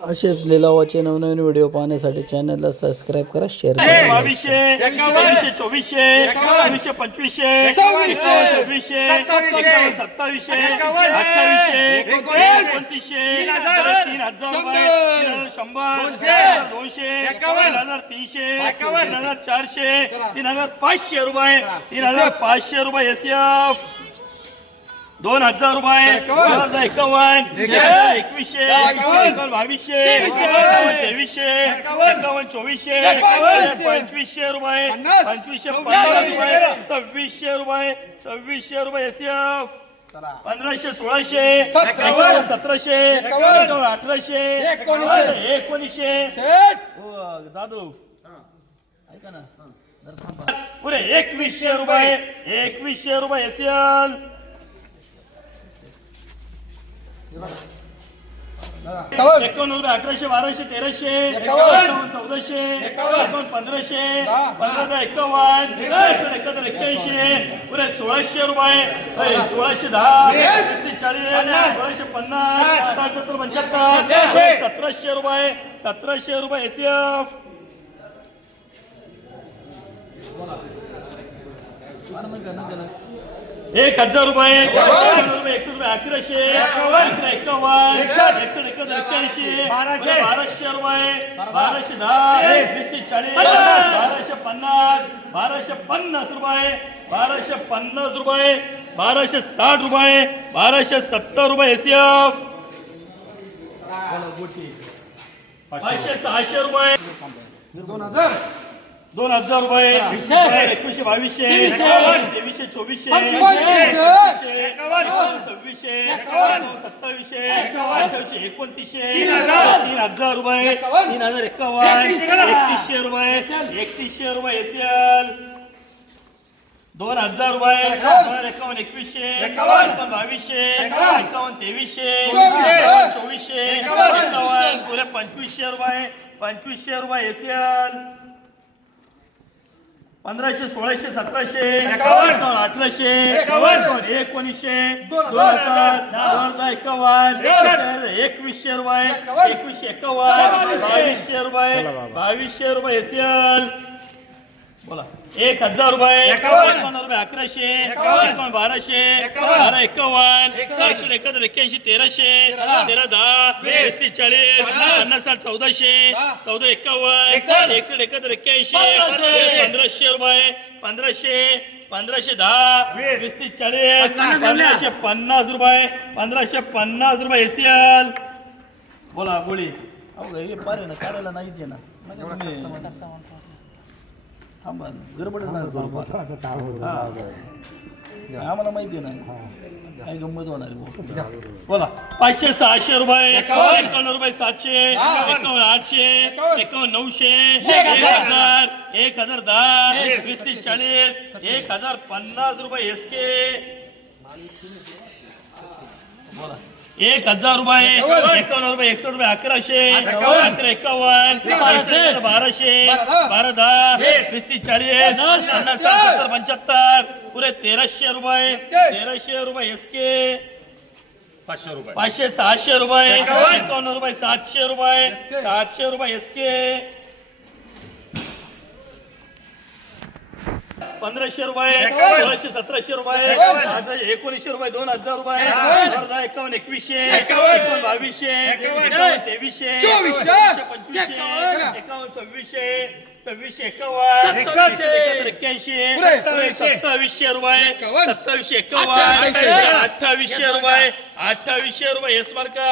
असेच लिलावाचे नवनवीन व्हिडिओ पाहण्यासाठी चॅनलला सबस्क्राईब करा शेअर करा. बावीसशे तेवीसशे चोवीसशे चोवीसशे पंचवीसशे सव्वीसशे सव्वीसशे एकावन्न सत्तावीसशे अठ्ठावीसशे एकोणतीसशे तीन हजार रुपये तीन हजार शंभर दोनशे तीन हजार तीनशे तीन हजार चारशे तीन हजार पाचशे रुपये तीन हजार पाचशे रुपये एस एफ दोन हजार रुपये. दोन हजार एकावन्न. एकवीसशे. एकावन्न. बावीसशे. एकावन्न तेवीसशे. एकावन्न. चोवीसशे. पंचवीसशे रुपये. पंचवीसशे पन्नास रुपये. सव्वीसशे रुपये. सव्वीसशे रुपये एस एफ. पंधराशे सोळाशे. सतराशे. अठराशे. एकोणीसशे. हो, जाधव ऐका ना. पुरे एकवीसशे रुपये. एकवीसशे रुपये एस रुपये अकराशे बाराशे तेराशे चौदाशे एकावन्न पंधराशे पंधरा एकावन्न एकशे एकाहत्तर एक्क्याऐंशी पुरे सोळाशे रुपये सोळाशे दहा चाळीस सोळाशे पन्नास साठ सत्तर पंच्याहत्तर सतराशे रुपये सतराशे रुपये एस एफ एक हजार रुपये एकावन्न. रुपये एकशे रुपये अकराशे अकरा एकावन्न एकशे एकाहत्तर एक्क्याऐंशी बाराशे. रुपये बाराशे दहा वीस तीस चाळीस बाराशे पन्नास बाराशे पन्नास रुपये बाराशे पन्नास रुपये बाराशे साठ रुपये बाराशे सत्तर रुपये एस एफ पाचशे सहाशे रुपये. दोन हजार. रुपये एकवीसशे बावीसशे तेवीसशे चोवीसशे सव्वीसशे सत्तावीसशे अठ्ठावीसशे एकोणतीसशे तीन हजार. रुपये तीन हजार एकावन्न एकतीसशे रुपये एकतीसशे रुपये एसीएल. दोन हजार रुपये दोन हजार एकावन्न एकवीसशे एकावन्न. बावीसशे एकावन्न. तेवीसशे चोवीसशे. एकावन्न पंचवीसशे रुपये पंचवीसशे रुपये एसीएल. पंधराशे सोळाशे सतराशे अठराशे एकोणीसशे दोन हजार. दोन हजार एकावन्न एकवीसशे रुपये एकवीसशे एकावन्न बावीसशे. रुपये बावीसशे रुपये एसीएल बोला. एक हजार रुपये. एकावन्न. रुपये अकराशे. एकावन्न. बाराशे. बारा एकावन्न. एकशे एकाहत्तर एक्क्याऐंशी तेराशे. तेरा दहा. पस्तीस चाळीस. पन्नास. साठ चौदाशे. चौदा एकावन्न. एकशे एकाहत्तर एक्क्याऐंशी. पंधराशे रुपये. पंधराशे. पंधराशे दहा. वीस. तीस चाळीस. पंधराशे पन्नास रुपये. पंधराशे पन्नास रुपये एसीएल. बोला बोली. अहो हे पारे ना काढायला नाहीच आहे ना थांबा. हा. आम्हाला माहिती नाही काय गंमत होणार आहे. बोला. पाचशे सहाशे रुपये. एकावन्न. रुपये सातशे. एकावन्न आठशे. एकावन्न. नऊशे. एक हजार. एक हजार. दहा. वीस तीस चाळीस. एक हजार पन्नास रुपये एस के. बोला. एक हजार रुपये एकावन्न. रुपये एकसष्ट रुपये अकराशे अकरा एकावन्न. बाराशे बाराशे बारा दहा. वीस तीस चाळीस पन्नास सत्तर पंच्याहत्तर. पुरे तेराशे रुपये तेराशे रुपये एस के. पाचशे रुपये. पाचशे सहाशे रुपये एकावन्न. रुपये सातशे रुपये सातशे रुपये एस पंधराशे रुपये सोळाशे सतराशे रुपये एकोणीसशे रुपये दोन हजार रुपये एकावन्न. एकवीसशे एकावन्न. बावीसशे एकावन्न. तेवीसशे चोवीसशे. पंचवीसशे एकावन्न. सव्वीसशे सव्वीसशे एकावन्न एकाहत्तर एक्क्याऐंशी सत्तावीसशे रुपये सत्तावीसशे एकावन्न अठ्ठावीसशे. रुपये अठ्ठावीसशे रुपये येस मार्का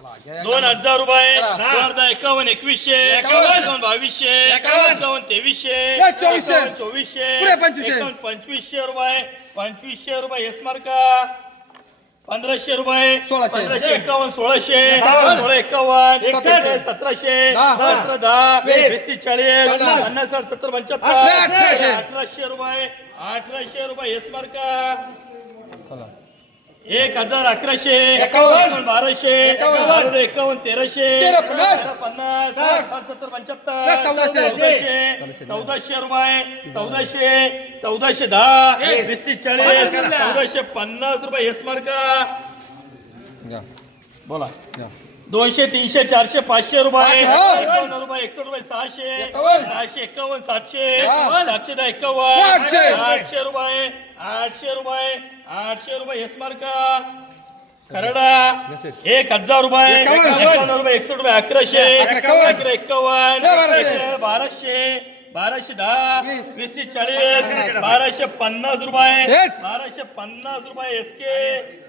दोन हजार रुपये. दोन हजार एकावन्न एकवीसशे. एकावन्न. बावीसशे. एकावन्न. तेवीसशे. चोवीसशे. चोवीसशे. पंचवीसशे. एकावन्न पंचवीसशे रुपये. पंचवीसशे रुपये येस मार्का. पंधराशे रुपये. पंधराशे एकावन्न सोळाशे. सोळा एकावन्न. सतराशे. अठरा दहा. वीस. चाळीस. पन्नास. साठ सत्तर पंच्याहत्तर. अठराशे. रुपये. अठराशे रुपये येस मार्का. एक हजार अकराशे एकावन्न. बाराशे एकावन्न. बारा एकावन्न तेराशे तेरा पन्नास. पन्नास साठ. सत्तर पंच्याहत्तर चौदाशे. चौदाशे चौदाशे रुपये चौदाशे चौदाशे दहा वीस तीस चाळीस चौदाशे पन्नास रुपये येस मार्का बोला दोनशे तीनशे चारशे पाचशे रुपये. एकावन्न रुपये एकसष्ट रुपये सहाशे. सहाशे एकावन्न सातशे. सातशे दहा एकावन्न. आठशे. रुपये आठशे रुपये आठशे रुपये हेच मार्का खरडा. एक हजार रुपये. एकावन्न. रुपये एकसष्ट रुपये अकराशे. अकरा दहा बाराशे. बाराशे दहा. वीस. तीस चाळीस. बाराशे पन्नास रुपये. बाराशे पन्नास रुपये एस के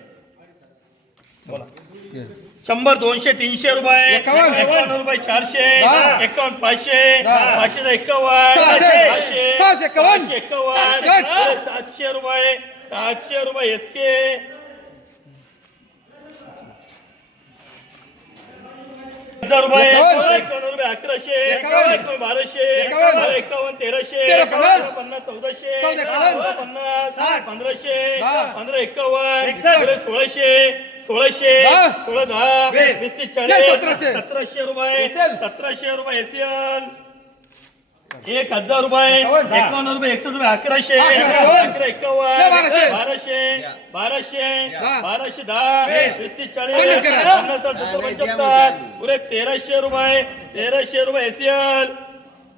बोला शंभर दोनशे तीनशे रुपये एकावन्न. एकावन्न रुपये चारशे दहा. एकावन्न पाचशे दहा. पाचशे एकावन्न सहाशे. सहाशे सहाशे एकावन्न. सहाशे एकावन्न साठ. सातशे रुपये सातशे रुपये एस के हजार रुपये एकावन्न. एकावन्न रुपये अकराशे एकावन्न. बाराशे एकावन्न. एकावन्न तेराशे तेरा पन्नास. चौदाशे पन्नास पंधराशे. पंधरा एकावन्न सोळाशे सोळाशे. सोळा दहा वीस. ते चाळीस सतराशे. रुपये. सतराशे रुपये एसीएल एक हजार रुपये एकावन्न. रुपये एकसष्ट रुपये अकराशे अकरा एकावन्न. बाराशे. बाराशे बाराशे दहा. बाराशे दहा वीस ते चाळीस पन्नास सत्तर पंच्याहत्तर पुढे तेराशे रुपये तेराशे रुपये एसीएल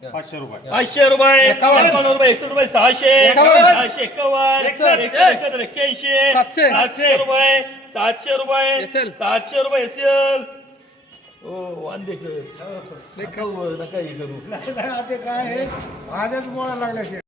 पाचशे रुपये पाचशे रुपये एकावन्न. रुपये एकसष्ट रुपये सहाशे. सहाशे एकावन्न एकाहत्तर एक्क्याऐंशी सातशे. रुपये सातशे रुपये. सातशे रुपये एसीएल ओ वांदे कर नका नका हे करू. ते काय आहे? आजच बोलायला लागले